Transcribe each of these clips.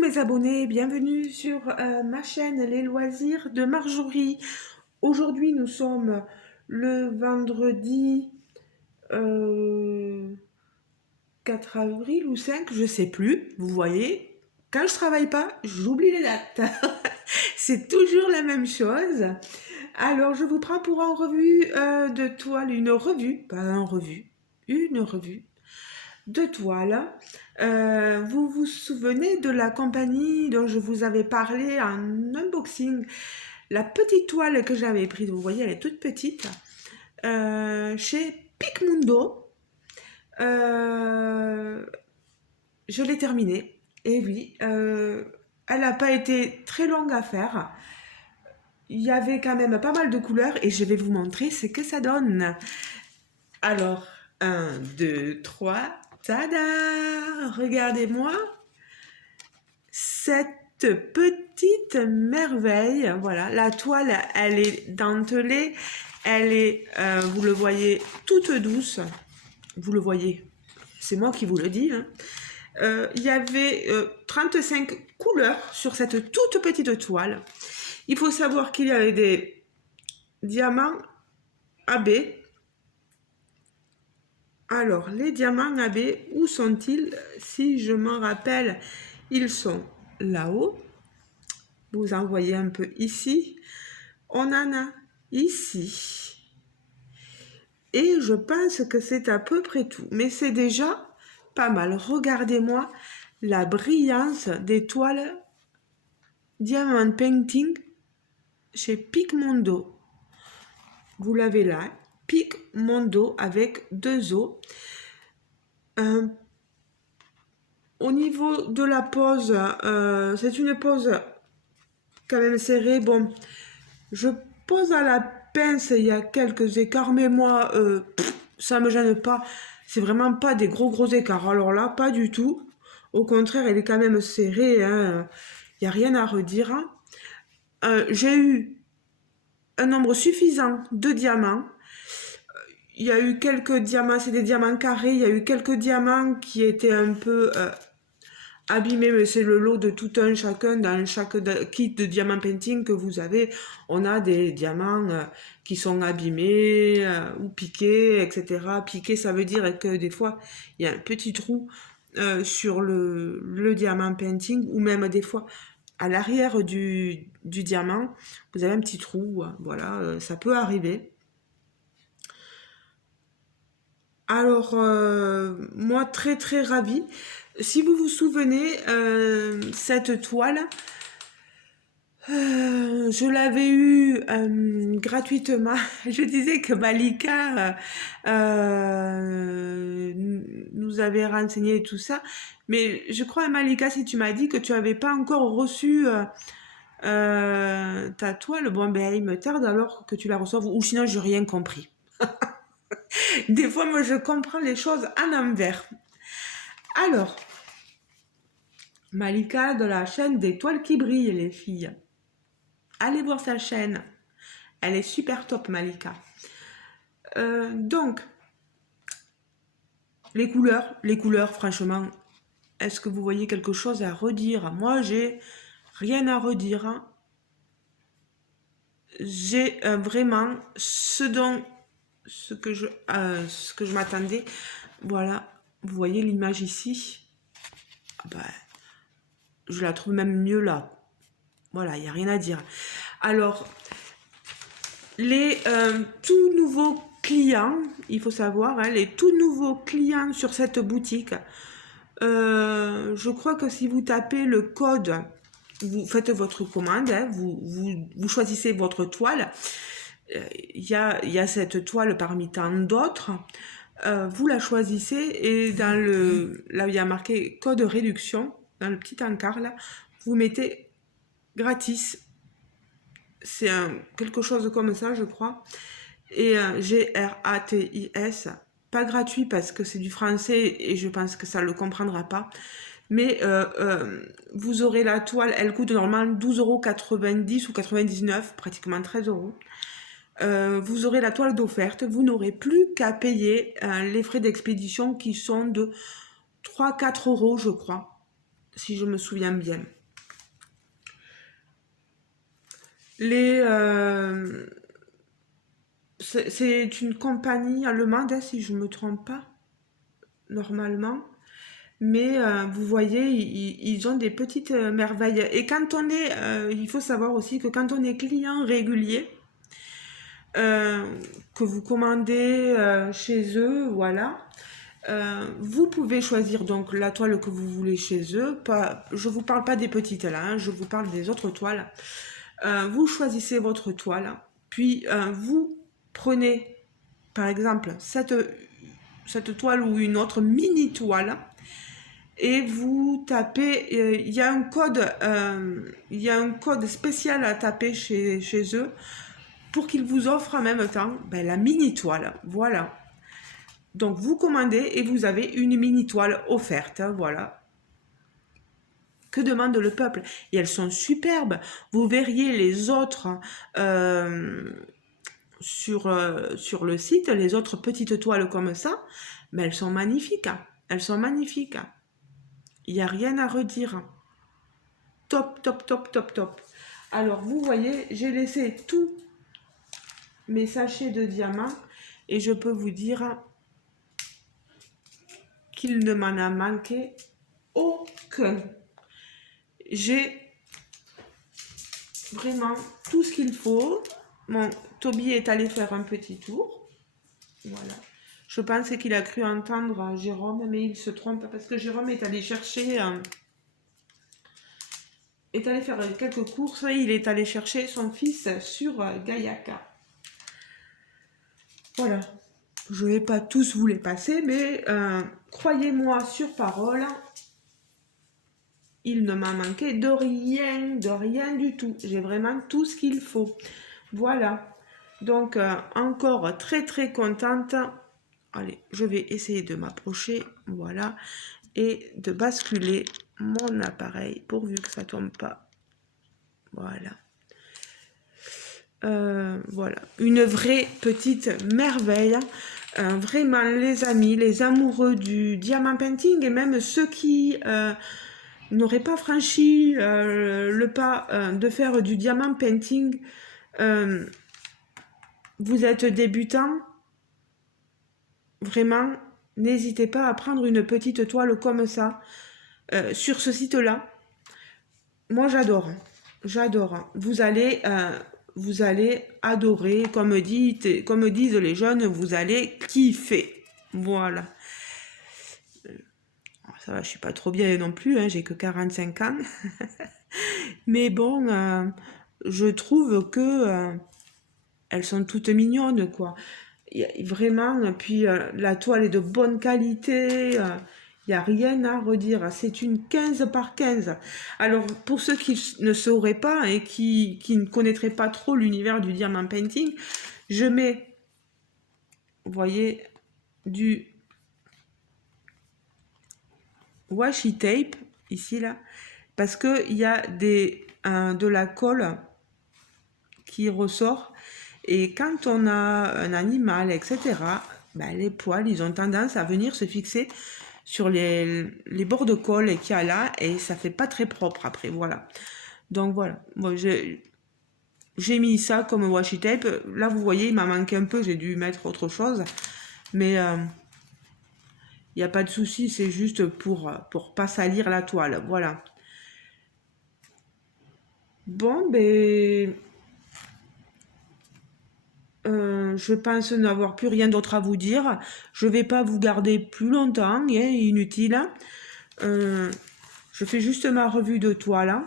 mes abonnés, bienvenue sur ma chaîne Les Loisirs de Marjorie. Aujourd'hui nous sommes le vendredi euh, 4 avril ou 5, je sais plus, vous voyez. Quand je travaille pas, j'oublie les dates. C'est toujours la même chose. Alors je vous prends pour en revue de toile, une revue, pas un revue, une revue de toile. Vous vous souvenez de la compagnie dont je vous avais parlé en unboxing, la petite toile que j'avais prise, vous voyez elle est toute petite, chez Picmundo. Je l'ai terminée, et oui, elle n'a pas été très longue à faire. Il y avait quand même pas mal de couleurs et je vais vous montrer ce que ça donne. Alors, un, 2, 3, tada! Regardez-moi cette petite merveille. Voilà, la toile, elle est dentelée, elle est, vous le voyez, toute douce. Vous le voyez, c'est moi qui vous le dis. Hein. Il y avait 35 couleurs sur cette toute petite toile. Il faut savoir qu'il y avait des diamants AB. Alors, les diamants AB, où sont-ils? Si je m'en rappelle, ils sont là-haut. Vous en voyez un peu ici. On en a ici. Et je pense que c'est à peu près tout. Mais c'est déjà pas mal. Regardez-moi la brillance des toiles Diamond Painting chez Picmondo. Vous l'avez là. Picmondo avec 2 O. Au niveau de la pose, c'est une pose quand même serrée. Bon, je pose à la pince, il y a quelques écarts, mais moi, ça me gêne pas. C'est vraiment pas des gros écarts. Alors là, pas du tout. Au contraire, elle est quand même serrée. Hein. Il n'y a rien à redire. J'ai eu un nombre suffisant de diamants. Il y a eu quelques diamants, c'est des diamants carrés. Il y a eu quelques diamants qui étaient un peu abîmés, mais c'est le lot de tout un chacun. Dans chaque kit de diamant painting que vous avez, on a des diamants qui sont abîmés ou piqués, etc. Piqués, ça veut dire que des fois, il y a un petit trou sur le diamant painting, ou même des fois à l'arrière du diamant, vous avez un petit trou. Voilà, ça peut arriver. Alors, moi, très ravie. Si vous vous souvenez, cette toile, je l'avais eue gratuitement. Je disais que Malika nous avait renseigné tout ça. Mais je crois, Malika, si tu m'as dit que tu n'avais pas encore reçu ta toile, bon, ben, il me tarde alors que tu la reçoives. Ou sinon, je n'ai rien compris. Des fois, moi, je comprends les choses à l'envers. Alors, Malika de la chaîne des toiles qui brillent, les filles. Allez voir sa chaîne. Elle est super top, Malika. Donc, les couleurs, franchement, est-ce que vous voyez quelque chose à redire? Moi, j'ai rien à redire. Hein. J'ai vraiment ce que je m'attendais. Voilà, vous voyez l'image ici. Ah ben, je la trouve même mieux là. Voilà, il n'y a rien à dire. Alors, les tout nouveaux clients, il faut savoir, hein, les tout nouveaux clients sur cette boutique, je crois que si vous tapez le code, vous faites votre commande, hein, vous choisissez votre toile, il y a cette toile parmi tant d'autres, vous la choisissez et dans là où il y a marqué code réduction, dans le petit encart là, vous mettez gratis. C'est quelque chose comme ça, je crois. Et GRATIS, pas gratuit parce que c'est du français et je pense que ça ne le comprendra pas. Mais vous aurez la toile, elle coûte normalement 12,90 € ou 99, pratiquement 13 €. Vous aurez la toile d'offerte, vous n'aurez plus qu'à payer les frais d'expédition qui sont de 3-4 € je crois. si je me souviens bien. Les, c'est une compagnie allemande, hein, si je ne me trompe pas, normalement. Mais vous voyez, ils ont des petites merveilles. Et quand on est, il faut savoir aussi que quand on est client régulier, euh, que vous commandez chez eux, voilà, vous pouvez choisir donc la toile que vous voulez chez eux. Pas, je vous parle pas des petites là, hein, je vous parle des autres toiles. Vous choisissez votre toile, puis vous prenez par exemple cette toile ou une autre mini toile et vous tapez, il y a un code spécial à taper chez eux pour qu'ils vous offrent en même temps ben, la mini toile. Voilà. Donc vous commandez et vous avez une mini toile offerte. Voilà. Que demande le peuple? Et elles sont superbes. Vous verriez les autres sur le site, les autres petites toiles comme ça, mais elles sont magnifiques. Elles sont magnifiques. Il n'y a rien à redire. Top, top, top, top, top. Alors, vous voyez, j'ai laissé tous mes sachets de diamants et je peux vous dire qu'il ne m'en a manqué aucun. J'ai vraiment tout ce qu'il faut. Mon Toby est allé faire un petit tour. Voilà. Je pensais qu'il a cru entendre Jérôme, mais il se trompe parce que Jérôme est allé chercher... est allé faire quelques courses et il est allé chercher son fils sur Gaillaca. Voilà. Je ne vais pas tous vous les passer, mais croyez-moi sur parole, il ne m'a manqué de rien du tout. J'ai vraiment tout ce qu'il faut. Voilà. Donc, encore très très contente. Allez, je vais essayer de m'approcher. Voilà. Et de basculer mon appareil pourvu que ça tombe pas. Voilà. Voilà, une vraie petite merveille. Vraiment, les amis, les amoureux du diamant painting et même ceux qui n'auraient pas franchi le pas de faire du diamant painting, vous êtes débutant, vraiment, n'hésitez pas à prendre une petite toile comme ça sur ce site-là. Moi, j'adore. J'adore. Vous allez adorer, comme disent les jeunes, vous allez kiffer. Voilà. Ça va, je suis pas trop bien non plus, hein, j'ai que 45 ans. Mais bon, je trouve que elles sont toutes mignonnes, quoi. Vraiment, puis la toile est de bonne qualité. Il n'y a rien à redire. C'est une 15 par 15. Alors, pour ceux qui ne sauraient pas et qui ne connaîtraient pas trop l'univers du diamant painting, je mets, vous voyez, du washi tape, ici, là, parce qu'il y a de la colle qui ressort. Et quand on a un animal, etc., ben, les poils, ils ont tendance à venir se fixer sur les bords de colle qu'il y a là et ça fait pas très propre après, voilà. Donc voilà, bon, j'ai mis ça comme washi tape. Là, vous voyez, il m'a manqué un peu, j'ai dû mettre autre chose. Mais il n'y a pas de souci, c'est juste pour pas salir la toile, voilà. Bon, ben... je pense n'avoir plus rien d'autre à vous dire. Je vais pas vous garder plus longtemps, inutile. Je fais juste ma revue de toile.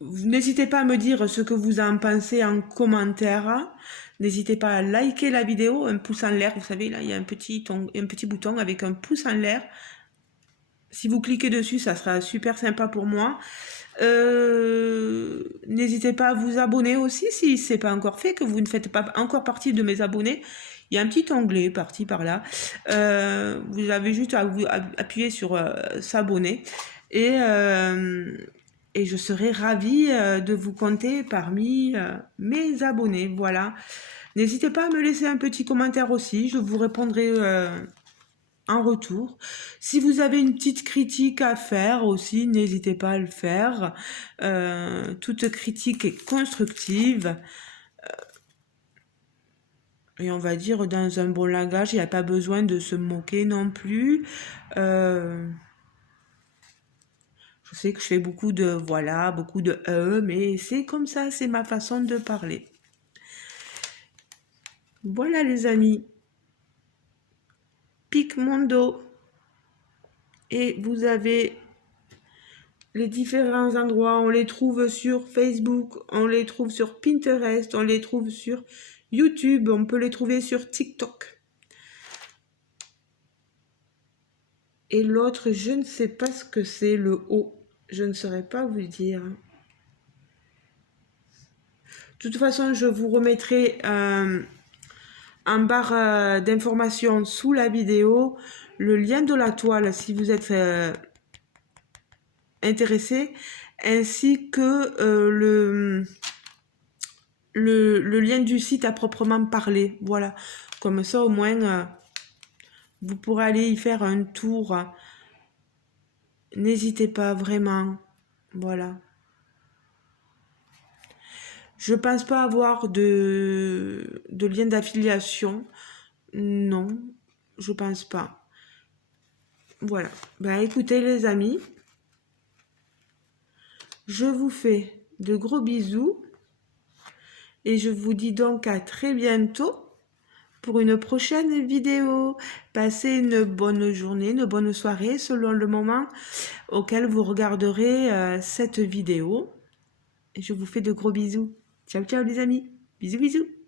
N'hésitez pas à me dire ce que vous en pensez en commentaire. N'hésitez pas à liker la vidéo, un pouce en l'air. Vous savez, là, il y a un petit bouton avec un pouce en l'air. Si vous cliquez dessus, ça sera super sympa pour moi. N'hésitez pas à vous abonner aussi si ce n'est pas encore fait, que vous ne faites pas encore partie de mes abonnés. Il y a un petit onglet parti par là. Vous avez juste à appuyer sur s'abonner et je serai ravie de vous compter parmi mes abonnés. Voilà. N'hésitez pas à me laisser un petit commentaire aussi. Je vous répondrai en retour. Si vous avez une petite critique à faire aussi, n'hésitez pas à le faire. Toute critique est constructive. Et on va dire dans un bon langage, il n'y a pas besoin de se moquer non plus. Je sais que je fais beaucoup de voilà, beaucoup de mais c'est comme ça, c'est ma façon de parler. Voilà les amis. Picmondo. Et vous avez les différents endroits, on les trouve sur Facebook, on les trouve sur Pinterest, on les trouve sur YouTube, on peut les trouver sur TikTok. Et l'autre, je ne sais pas ce que c'est, le haut. Je ne saurais pas vous dire. De toute façon, je vous remettrai en barre d'informations sous la vidéo le lien de la toile si vous êtes intéressé, ainsi que le lien du site à proprement parler. Voilà, comme ça au moins vous pourrez aller y faire un tour. N'hésitez pas vraiment. Voilà. Je pense pas avoir de lien d'affiliation. Non, je pense pas. Voilà. Ben écoutez les amis, je vous fais de gros bisous et je vous dis donc à très bientôt pour une prochaine vidéo. Passez une bonne journée, une bonne soirée selon le moment auquel vous regarderez cette vidéo. Et je vous fais de gros bisous. Ciao ciao les amis. Bisous bisous.